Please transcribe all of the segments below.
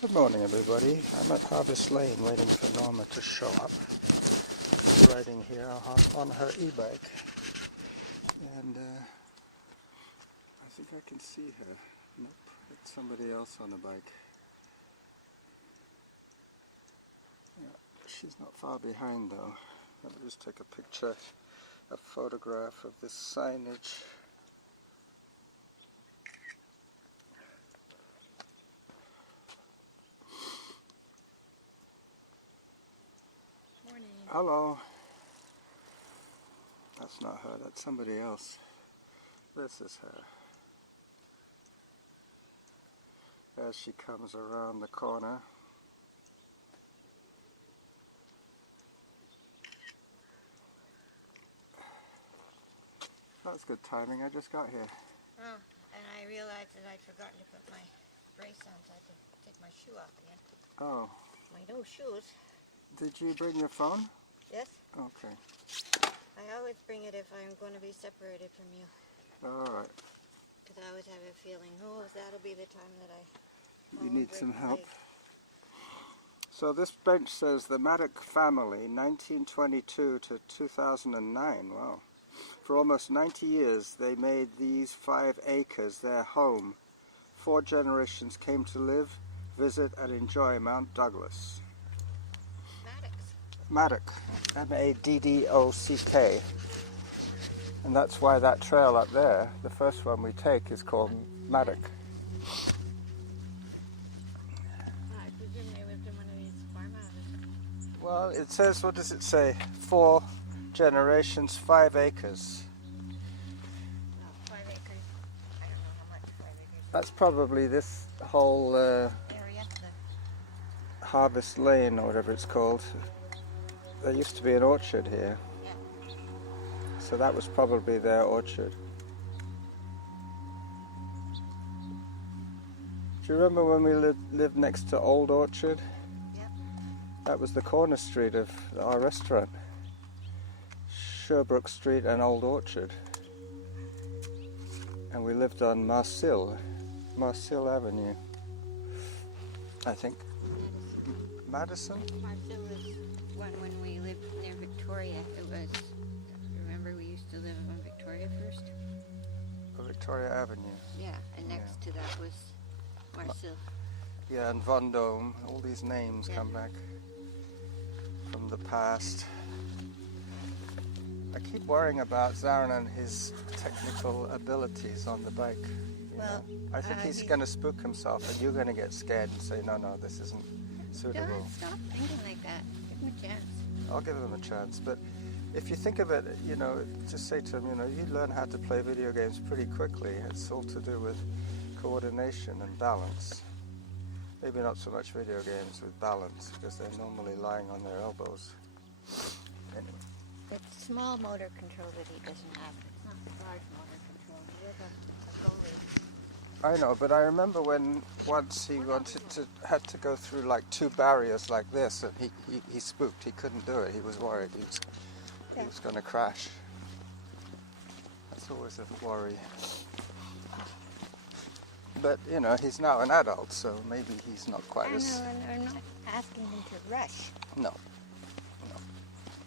Good morning, everybody. I'm at Harvest Lane waiting for Norma to show up. Riding here on her e-bike. And I think I can see her. Nope, it's somebody else on the bike. Yeah, she's not far behind though. Let me just take a picture, a photograph of this signage. Hello. That's not her, that's somebody else. This is her. As she comes around the corner. That was good timing, I just got here. Oh, and I realized that I'd forgotten to put my brace on, so I had to take my shoe off again. Oh. My new shoes. Did you bring your phone? Yes. Okay. I always bring it if I'm going to be separated from you. Alright. Because I always have a feeling, oh, that'll be the time that I You need some help. leg. So this bench says the Maddock family, 1922 to 2009. Wow. For almost 90 years, they made these 5 acres their home. 4 generations came to live, visit, and enjoy Mount Douglas. Maddock, M-A-D-D-O-C-K. And that's why that trail up there, the first one we take, is called Maddock. I presume they lived in one of these farmhouses. Well, it says, what does it say? 4 generations, 5 acres. Oh, 5 acres. I don't know how much 5 acres. That's probably this whole Area, Harvest Lane, or whatever it's called. There used to be an orchard here. Yeah. So that was probably their orchard. Do you remember when we lived next to Old Orchard? Yep. That was the corner street of our restaurant. Sherbrooke Street and Old Orchard. And we lived on Marcille Avenue, I think. Madison? Marcille was one when we lived near Victoria. It was, remember we used to live on Victoria first? Victoria Avenue. Yeah, and next to that was Marcille. Yeah, and Vendôme. All these names come back from the past. I keep worrying about Zaran and his technical abilities on the bike. Well, I think he's going to spook himself, and you're going to get scared and say, no, this isn't suitable. Don't stop thinking like that. Give him a chance. I'll give him a chance, but if you think of it, just say to him, you learn how to play video games pretty quickly. It's all to do with coordination and balance. Maybe not so much video games with balance, because they're normally lying on their elbows. Anyway. It's small motor control that he doesn't have. It's not large motor control. He is a goalie. I know, but I remember when once he had to go through like 2 barriers like this, and he spooked. He couldn't do it. He was worried he was going to crash. That's always a worry. But he's now an adult, so maybe he's not quite as. I know, and they're not asking him to rush. No.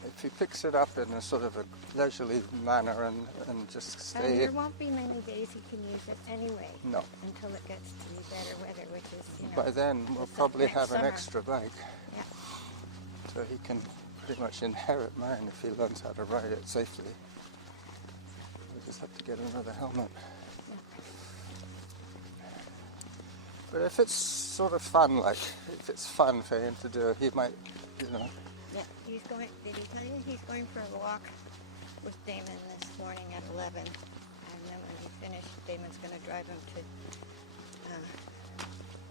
If he picks it up in a sort of a leisurely manner and just stay. And there won't be many days he can use it anyway. No. Until it gets to be better weather, which is, By then, we'll probably have an extra bike. Yeah. So he can pretty much inherit mine if he learns how to ride it safely. We just have to get another helmet. Yeah. But if it's sort of fun, if it's fun for him to do, he might, Yeah, he's going, did he tell you? He's going for a walk with Damon this morning at 11. And then when he's finished, Damon's going to drive him to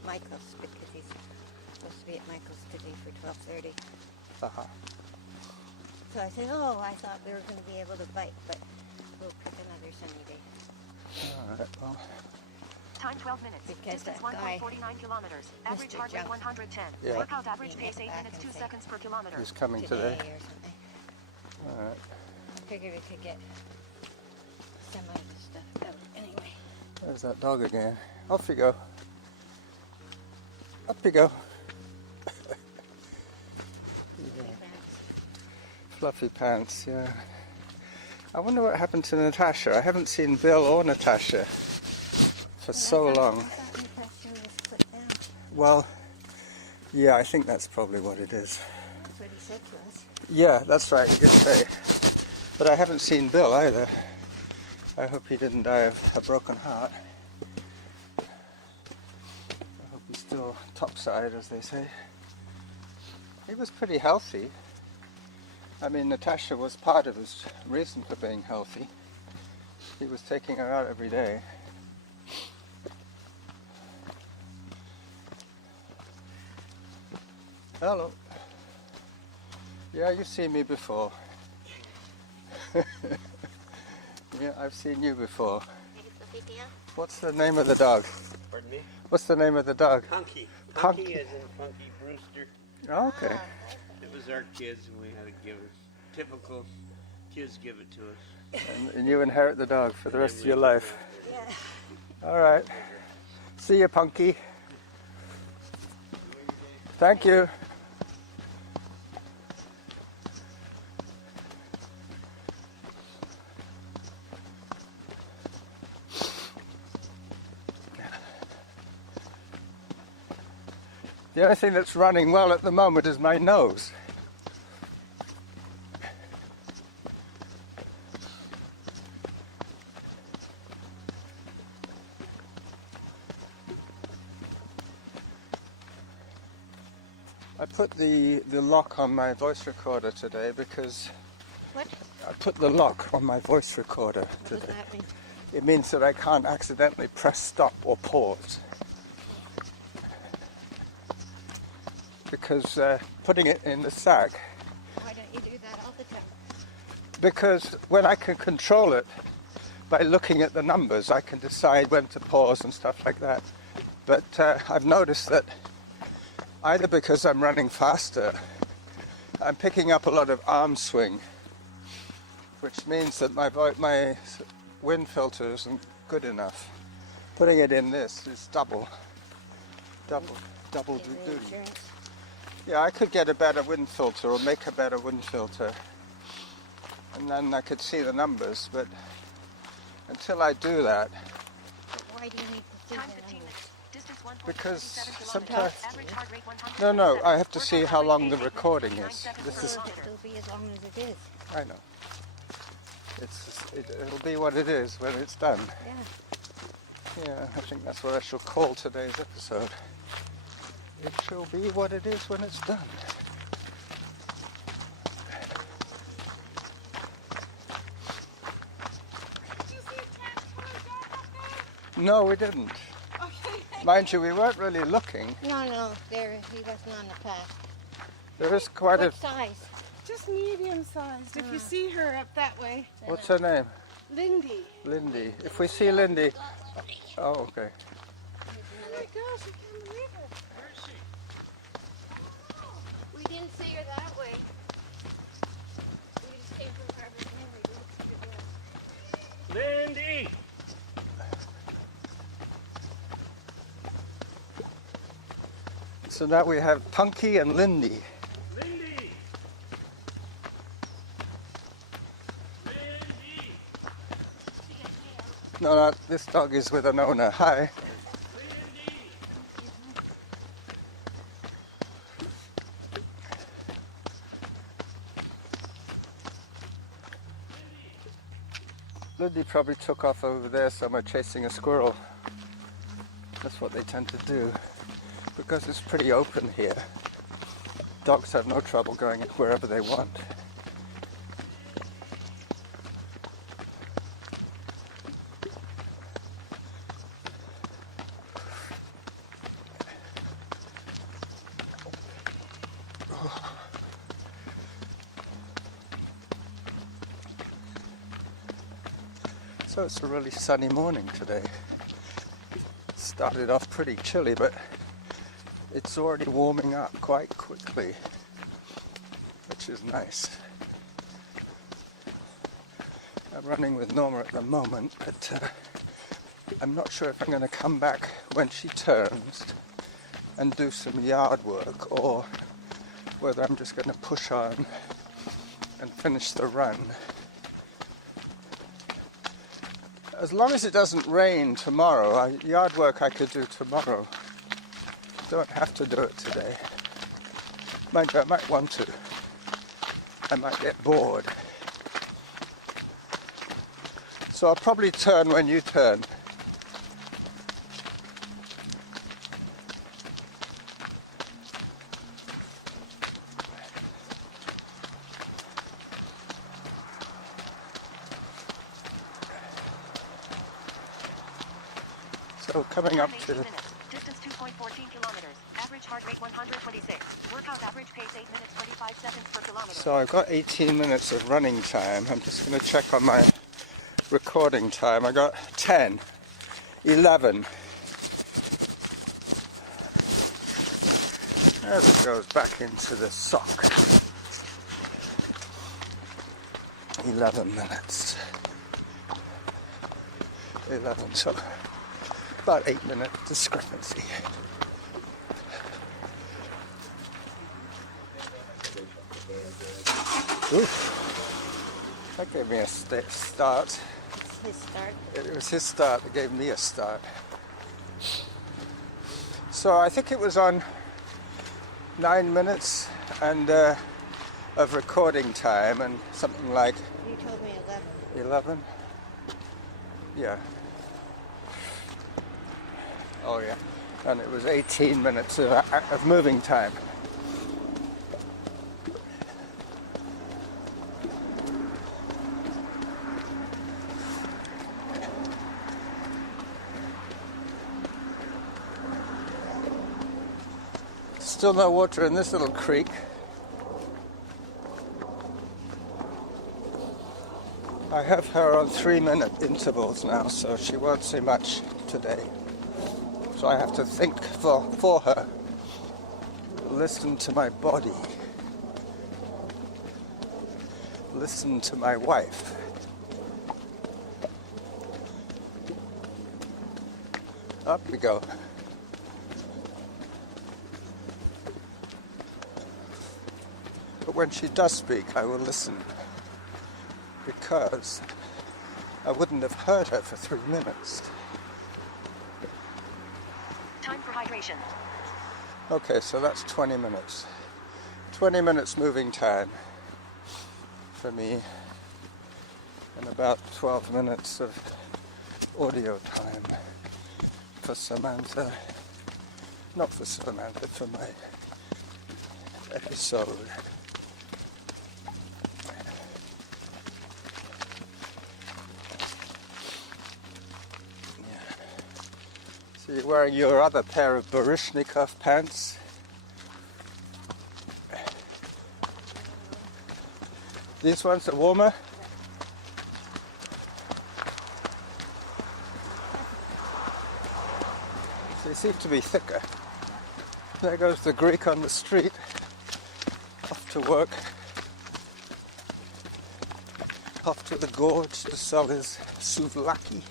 Michael's, because he's supposed to be at Michael's today for 12:30. Uh-huh. So I said, I thought we were going to be able to bike, but we'll pick another sunny day. All right, well. Time 12 minutes. Because Distance that guy, 1.49 kilometers. Average heart rate 110. Yeah. Workout average pace 8 minutes 2 seconds per kilometer. He's coming today. or something. All right. I figured we could get some of the stuff out anyway. There's that dog again. Off you go. Up you go. Fluffy pants, yeah. I wonder what happened to Natasha. I haven't seen Bill or Natasha for so long. Well, yeah, I think that's probably what it is. That's what he said to us. Yeah, that's right, he did say. But I haven't seen Bill either. I hope he didn't die of a broken heart. I hope he's still topside, as they say. He was pretty healthy. I mean, Natasha was part of his reason for being healthy. He was taking her out every day. Hello. Yeah, you've seen me before. Yeah, I've seen you before. What's the name of the dog? Pardon me? What's the name of the dog? Punky. Punky. Punky as in Punky Brewster. Oh, okay. It was our kids and we had to give it. Typical kids give it to us. And you inherit the dog for the rest of your life. Yeah. All right. See you, Punky. Thank you. The only thing that's running well at the moment is my nose. I put the lock on my voice recorder today because What? I put the lock on my voice recorder What does today. that mean? It means that I can't accidentally press stop or pause. Because putting it in the sack, Why don't you do that all the time? because when I can control it by looking at the numbers, I can decide when to pause and stuff like that. But I've noticed that either because I'm running faster, I'm picking up a lot of arm swing, which means that my wind filter isn't good enough. Putting it in this is double Get the duty. insurance. Yeah, I could get a better wind filter or make a better wind filter, and then I could see the numbers, but until I do that, But why do you need to see Time the 15 numbers? minutes. Distance 1.77 Because kilometers. sometimes- Average heart rate 100. no, I have to Work see on how average long the 8 recording 59 is. seconds This per is, It'll kilometer. be as long as it is. I know. It'll be what it is when it's done. Yeah. Yeah, I think that's what I shall call today's episode. It shall be what it is when it's done. No, we didn't. Mind you, we weren't really looking. No, there he wasn't on the path. There is quite a... What size? Just medium sized. If you see her up that way, What's her name? Lindy. Lindy. If we see Lindy... Oh, okay. Oh my gosh, I can't believe it. We didn't see her that way. We just came from Harvard and we didn't see her. Lindy! So now we have Punky and Lindy. Lindy! Lindy! No, this dog is with an owner. Hi. Lindy probably took off over there somewhere chasing a squirrel. That's what they tend to do. Because it's pretty open here, dogs have no trouble going wherever they want. So it's a really sunny morning today. Started off pretty chilly, but it's already warming up quite quickly, which is nice. I'm running with Norma at the moment, but I'm not sure if I'm going to come back when she turns and do some yard work, or whether I'm just going to push on and finish the run. As long as it doesn't rain tomorrow, yard work I could do tomorrow. Don't have to do it today. Mind you, I might want to. I might get bored. So I'll probably turn when you turn. So coming up to... minutes. Distance 2.14 kilometers. Average heart rate 126. Workout average pace 8 minutes 25 seconds per kilometer. So I've got 18 minutes of running time. I'm just going to check on my recording time. I got 10, 11. As it goes back into the sock. 11 minutes. 11, so about 8-minute discrepancy. Oof. That gave me a start. His start. It was his start that gave me a start. So I think it was on 9 minutes and of recording time, and something like You told me 11. 11. Yeah. Oh yeah. And it was 18 minutes of moving time. Still no water in this little creek. I have her on 3-minute intervals now, so she won't see much today. So I have to think for her. Listen to my body. Listen to my wife. Up we go. But when she does speak, I will listen, because I wouldn't have heard her for 3 minutes. Time for hydration. Okay, so that's 20 minutes. 20 minutes moving time for me, and about 12 minutes of audio time for Samantha. Not for Samantha, for my episode. So you're wearing your other pair of Baryshnikov pants. These ones are warmer. They seem to be thicker. There goes the Greek on the street, off to work, off to the gorge to sell his souvlaki.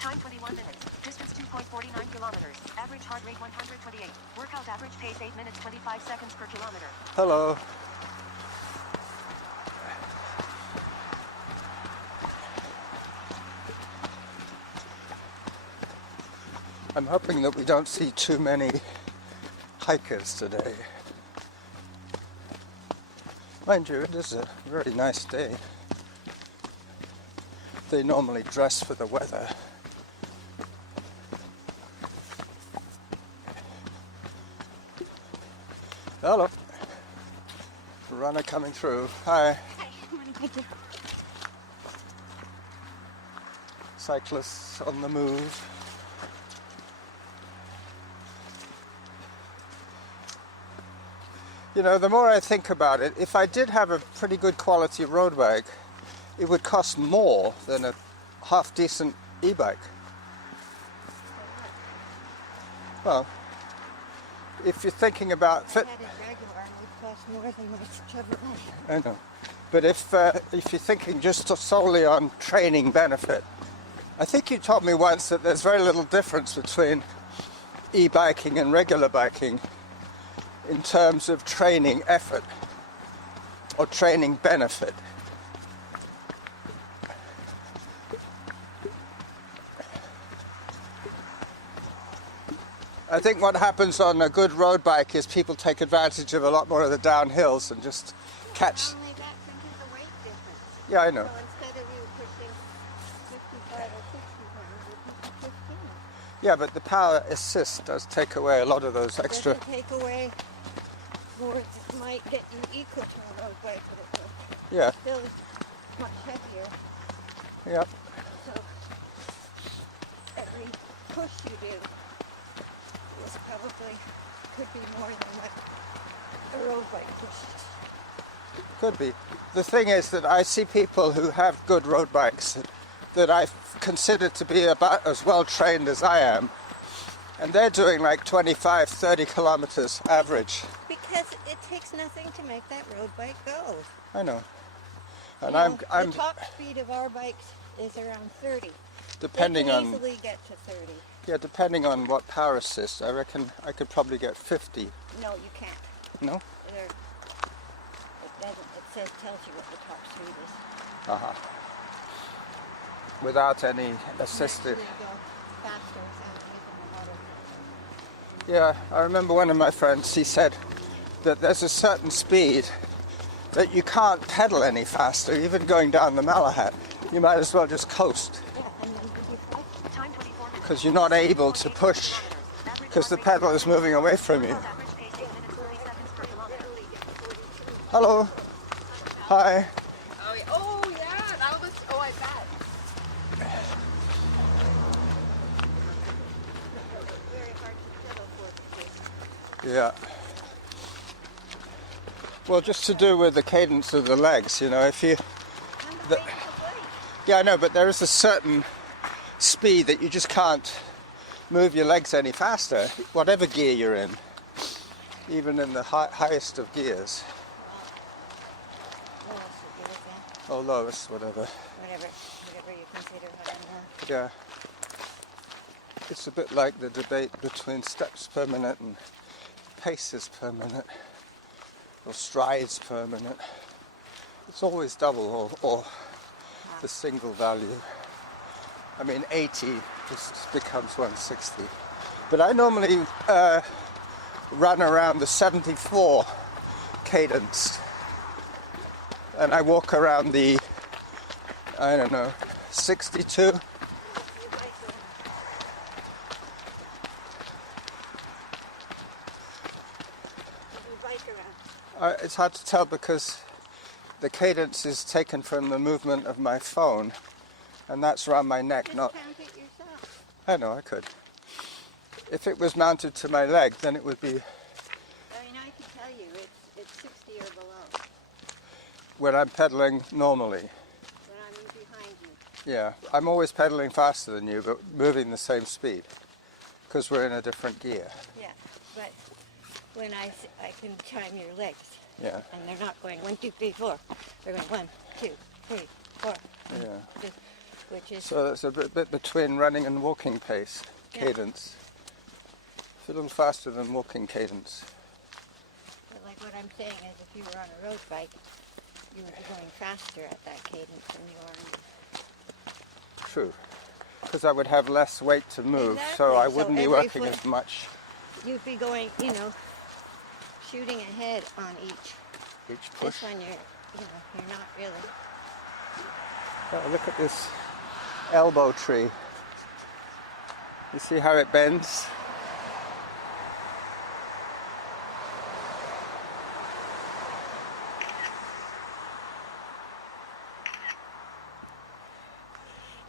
Time 21 minutes. Distance 2.49 kilometers. Average heart rate 128. Workout average pace 8 minutes 25 seconds per kilometer. Hello. I'm hoping that we don't see too many hikers today. Mind you, it is a very nice day. They normally dress for the weather. Hello. Runner coming through. Hi. Cyclists on the move. You know, the more I think about it, if I did have a pretty good quality road bike, it would cost more than a half-decent e-bike. Well, if you're thinking about... I had a Jaguar and it would cost more than my Chevrolet. I know. But if you're thinking just solely on training benefit, I think you told me once that there's very little difference between e-biking and regular biking in terms of training effort or training benefit. I think what happens on a good road bike is people take advantage of a lot more of the downhills and just catch. Only that because the weight difference. Yeah, I know. So instead of you pushing 55 or 60 pounds, you push 15. Yeah, but the power assist does take away a lot of those extra. Doesn't take away more. It might get you equal to a road bike, but it's Yeah, still much heavier. yeah. So every push you do is probably could be more than what a road bike pushes. Could be. The thing is that I see people who have good road bikes that I consider to be about as well trained as I am, and they're doing like 25, 30 kilometers average. Because it takes nothing to make that road bike go. I know. And You know, I'm the top speed of our bikes is around 30. depending they can on easily get to 30. depending on what power assist, I reckon I could probably get 50. No, you can't. No? It doesn't. It tells you what the top speed is. Uh-huh. Without any assisted. You go faster without using the Yeah, motor. I remember one of my friends, he said that there's a certain speed that you can't pedal any faster, even going down the Malahat. You might as well just coast, Yeah, and then you do faster. Time 24 minutes. because you're not able to push, because the pedal is moving away from you. Average pace 8 minutes 30 seconds per kilometer. Hello. Hi. Oh yeah, that was. Oh, I bet. Very hard to pedal for. Yeah. Well, just to do with the cadence of the legs, you know, if you... And the weight of the bike. Yeah, I know, but there is a certain speed that you just can't move your legs any faster, whatever gear you're in, even in the highest of gears, What else would you look at? or lowest, whatever. Whatever you consider high and low. Yeah. It's a bit like the debate between steps per minute and paces per minute, or strides per minute. It's always double or the single value. I mean, 80 just becomes 160. But I normally run around the 74 cadence, and I walk around the, I don't know, 62. You bike around. It's hard to tell because the cadence is taken from the movement of my phone, and that's around my neck, Just not... count it yourself. I know, I could. If it was mounted to my leg, then it would be I mean, I can tell you, it's 60 or below when I'm pedaling normally. when I'm behind you. Yeah, I'm always pedaling faster than you, but moving the same speed, because we're in a different gear. Yeah, but when I can time your legs, Yeah, and they're not going 1, 2, 3, 4. They're going 1, 2, 3, 4. yeah. Just, which is So it's a bit between running and walking pace, Yeah. cadence. It's a little faster than walking cadence. but like what I'm saying is, if you were on a road bike, you would be going faster at that cadence than you are. True. Because I would have less weight to move, so Exactly. I So wouldn't be every working foot- as much You'd be going, shooting ahead on each. each push. This one, you're not really. Oh, look at this elbow tree. You see how it bends?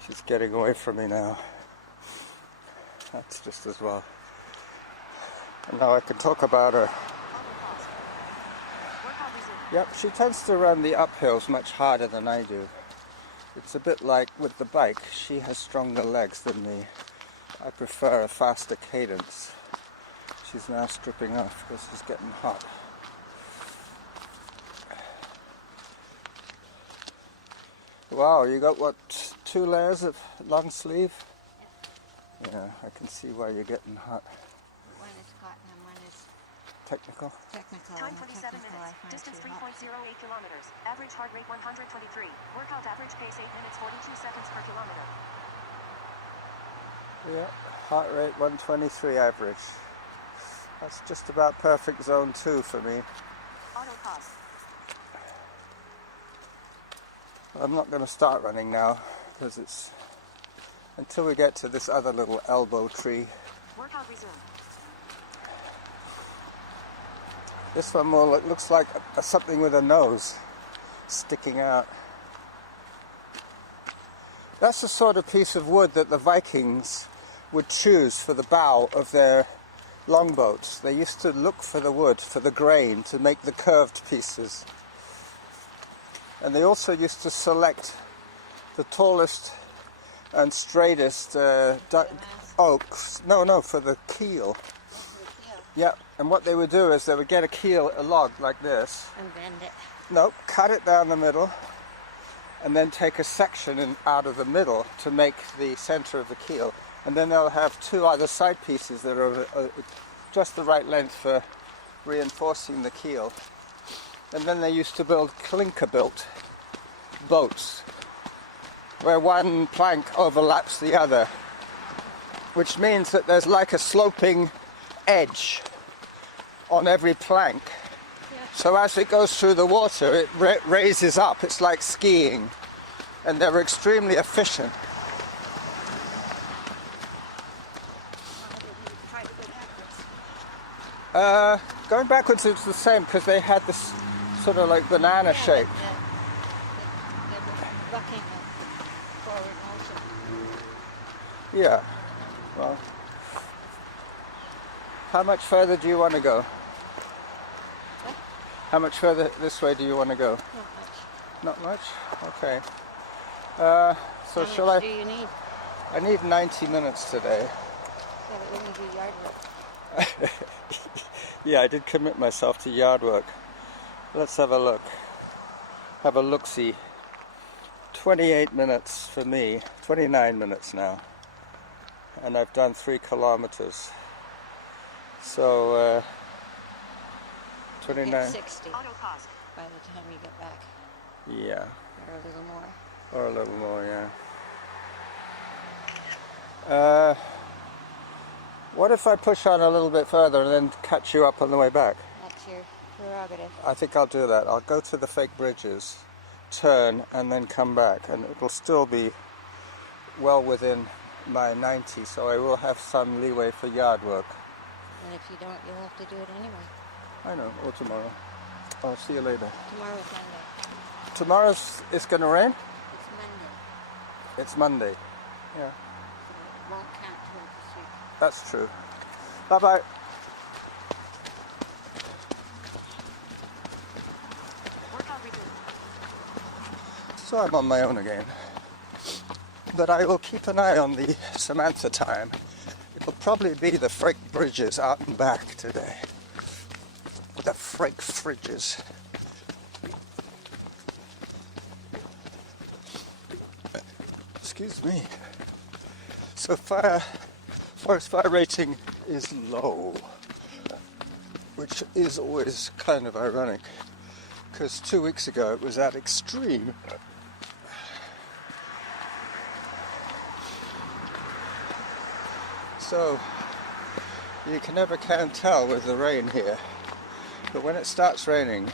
She's getting away from me now. That's just as well. And now I can talk about her. Workout resumed. Yep, she tends to run the uphills much harder than I do. It's a bit like with the bike. She has stronger legs than me. I prefer a faster cadence. She's now stripping off because it's getting hot. Wow, you got what, 2 layers of long sleeve? Yeah, I can see why you're getting hot. hot and one is Technical. technical. Time And the 27 technical I minutes. find Distance too hot. 3.08 kilometers. Average heart rate 123. Workout average pace 8 minutes 42 seconds per kilometer. Yeah, heart rate 123 average. That's just about perfect zone 2 for me. Auto pause. I'm not going to start running now because it's until we get to this other little elbow tree. Workout resume. This one more looks like something with a nose sticking out. That's the sort of piece of wood that the Vikings would choose for the bow of their longboats. They used to look for the wood, for the grain, to make the curved pieces. And they also used to select the tallest and straightest oaks. No, for the keel. Yeah, and what they would do is they would get a log like this. And bend it. No, cut it down the middle, and then take a section out of the middle to make the center of the keel. And then they'll have two other side pieces that are just the right length for reinforcing the keel. And then they used to build clinker-built boats, where one plank overlaps the other, which means that there's like a sloping edge on every plank. So as it goes through the water, it raises up. It's like skiing. And they're extremely efficient. Going backwards it's the same because they had this sort of like banana shape. The bucking of forward motion. Yeah. Well, how much further do you want to go? What? How much further this way do you want to go? Not much. Not much? Okay. So How shall much I? do you need? I need 90 minutes today. Yeah, but we're going to do yard work. Yeah, I did commit myself to yard work. Let's have a look. Have a look-see. 28 minutes for me. 29 minutes now. And I've done 3 kilometers. So, 29. Get 60 Auto pause. by the time you get back. Yeah. Or a little more. Or a little more, yeah. What if I push on a little bit further and then catch you up on the way back? That's your prerogative. I think I'll do that. I'll go to the fake bridges, turn, and then come back. And it'll still be well within my 90, so I will have some leeway for yard work. And if you don't, you'll have to do it anyway. I know, or tomorrow. I'll see you later. Tomorrow's Monday. Tomorrow's, it's going to rain? It's Monday. It's Monday. Yeah, So it won't count towards the week. that's true. Bye-bye. Workout resume. So I'm on my own again. But I will keep an eye on the Samantha time. It'll probably be the freight bridges out and back today. The freight fridges. Excuse me. So forest fire rating is low, which is always kind of ironic, because 2 weeks ago it was at extreme. So you can never tell with the rain here, but when it starts raining,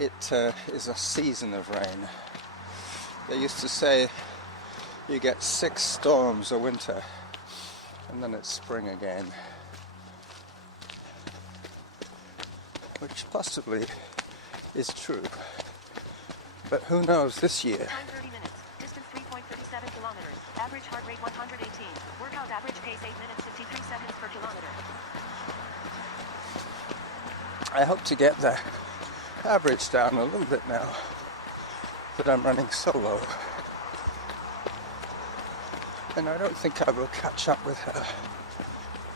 it is a season of rain. They used to say you get 6 storms a winter, and then it's spring again, which possibly is true, but who knows this year. Time 30 minutes. Distance 3.37 kilometers. Average heart rate 118. Workout average pace 8 minutes 53 seconds per kilometer. I hope to get the average down a little bit now that I'm running solo. And I don't think I will catch up with her,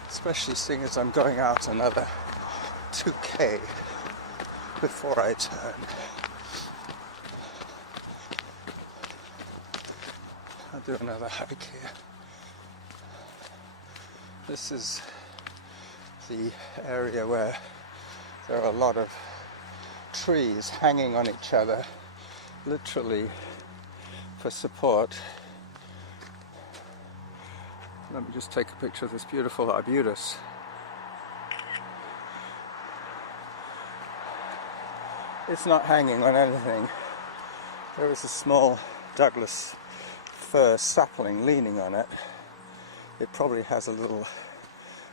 especially seeing as I'm going out another 2K before I turn. I'll do another hike here. This is the area where there are a lot of trees hanging on each other, literally for support. Let me just take a picture of this beautiful arbutus. It's not hanging on anything. There is a small Douglas fir sapling leaning on it. It probably has a little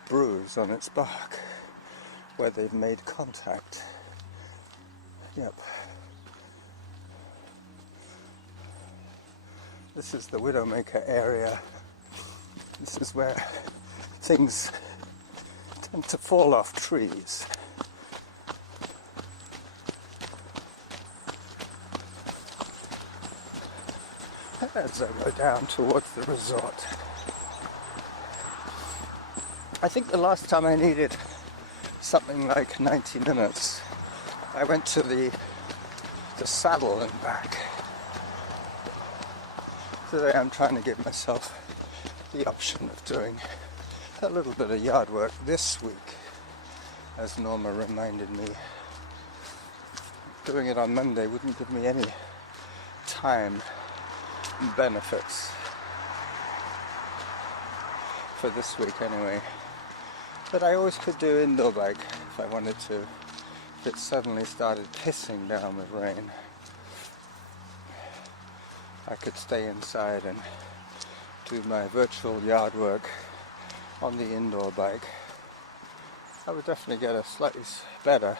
bruise on its bark where they've made contact. Yep. This is the Widowmaker area. This is where things tend to fall off trees. As I go down towards the resort. I think the last time I needed something like 90 minutes, I went to the saddle and back. Today I'm trying to give myself the option of doing a little bit of yard work this week, as Norma reminded me. Doing it on Monday wouldn't give me any time benefits for this week anyway. But I always could do indoor bike if I wanted to. If it suddenly started pissing down with rain, I could stay inside and do my virtual yard work on the indoor bike. I would definitely get a slightly better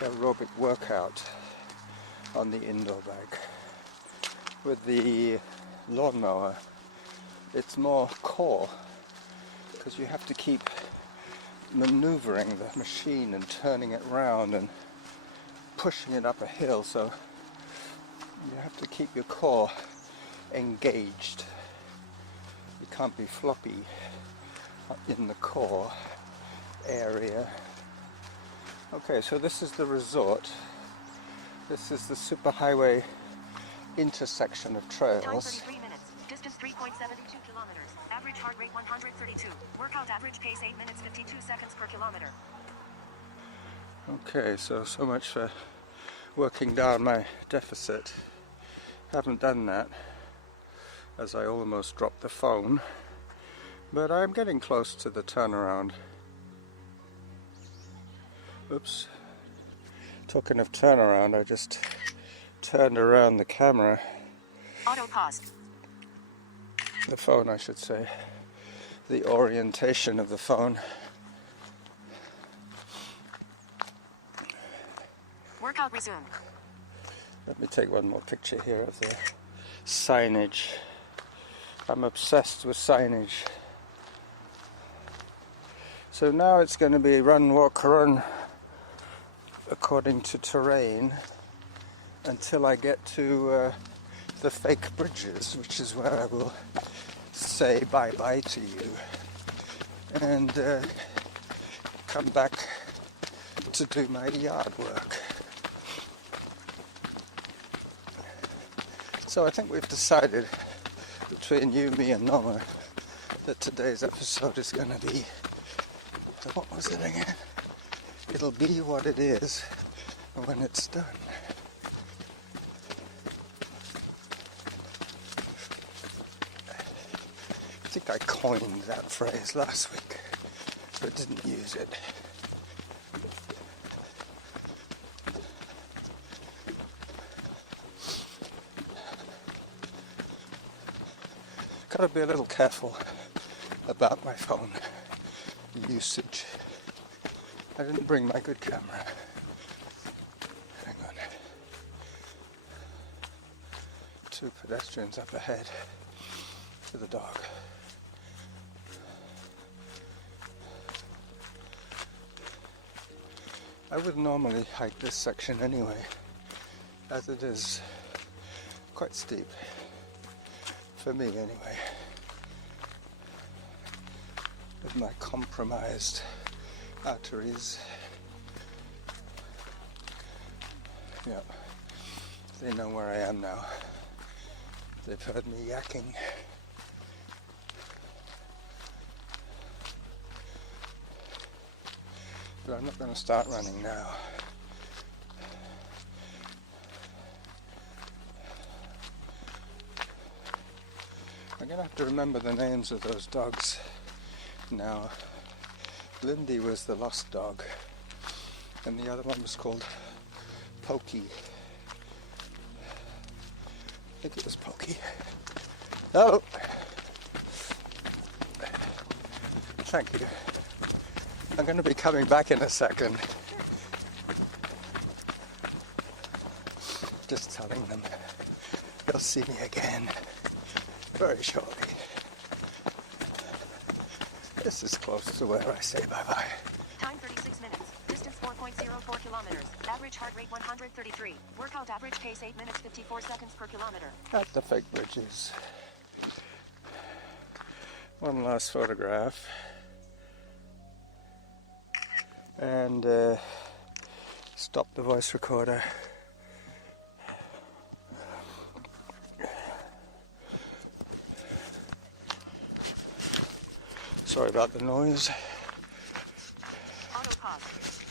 aerobic workout on the indoor bike. With the lawnmower, it's more core, because you have to keep maneuvering the machine and turning it round and pushing it up a hill, so you have to keep your core engaged. You can't be floppy in the core area. Okay, so this is the resort. This is the superhighway intersection of Time trails. 33 minutes. Distance 3.72 kilometers. Average heart rate 132. Workout average pace 8 minutes 52 seconds per kilometer. Okay, so much for working down my deficit. Haven't done that, as I almost dropped the phone, but I'm getting close to the turnaround. Oops. Talking of turnaround, I just turned around the camera. Auto pause. The phone, I should say. The orientation of the phone. Workout resumed. Let me take one more picture here of the signage. I'm obsessed with signage. So now it's going to be run, walk, run according to terrain until I get to the fake bridges, which is where I will say bye-bye to you and come back to do my yard work. So I think we've decided between you, me and Norma that today's episode is going to be, what was it again? It'll be what it is when it's done. I think I coined that phrase last week, but didn't use it. Gotta be a little careful about my phone usage. I didn't bring my good camera. Hang on. 2 pedestrians up ahead to the dog. I would normally hike this section anyway, as it is quite steep. For me anyway. With my compromised arteries. Yeah, they know where I am now. They've heard me yakking. but I'm not going to start running now. I'm going to have to remember the names of those dogs now. Lindy was the lost dog, and the other one was called Pokey. I think it was Pokey. Oh! Thank you. I'm going to be coming back in a second. Just telling them they'll see me again very shortly. This is close to where I say bye-bye. Time 36 minutes. Distance 4.04 kilometers. Average heart rate 133. Workout average pace 8 minutes 54 seconds per kilometer. At the fake bridges. One last photograph. And stop the voice recorder. Sorry about the noise. Auto pause.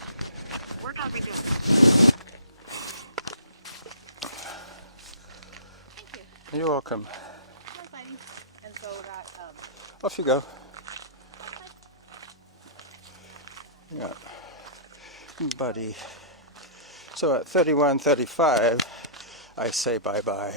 Workout resumed. Thank you. You're welcome. Hi, buddy. And so that, Off you go. Yeah. Buddy. So at 31:35, I say bye-bye.